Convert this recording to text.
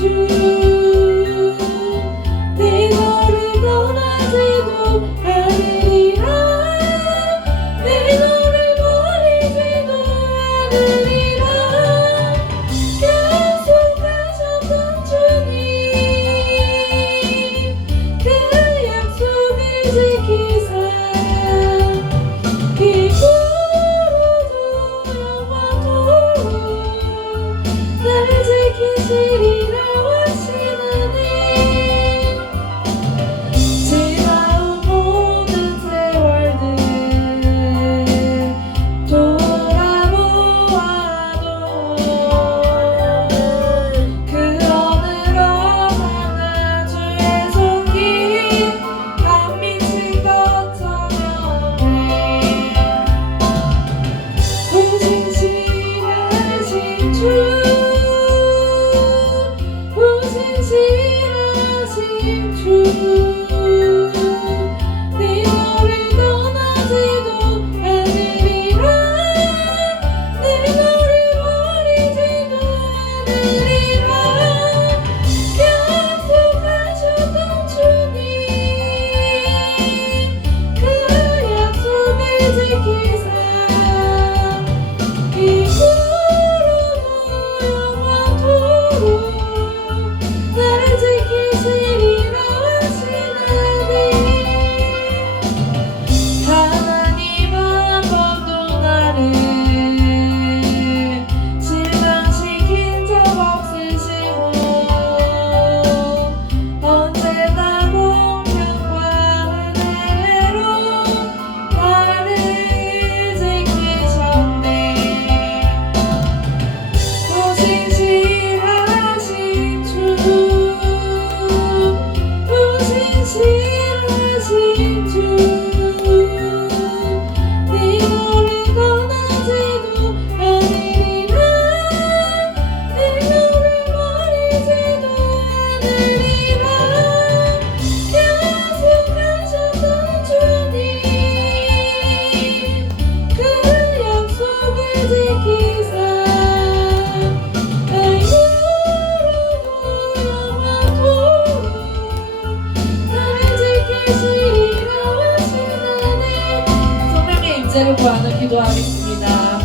to you. Cause 기도하겠습니다.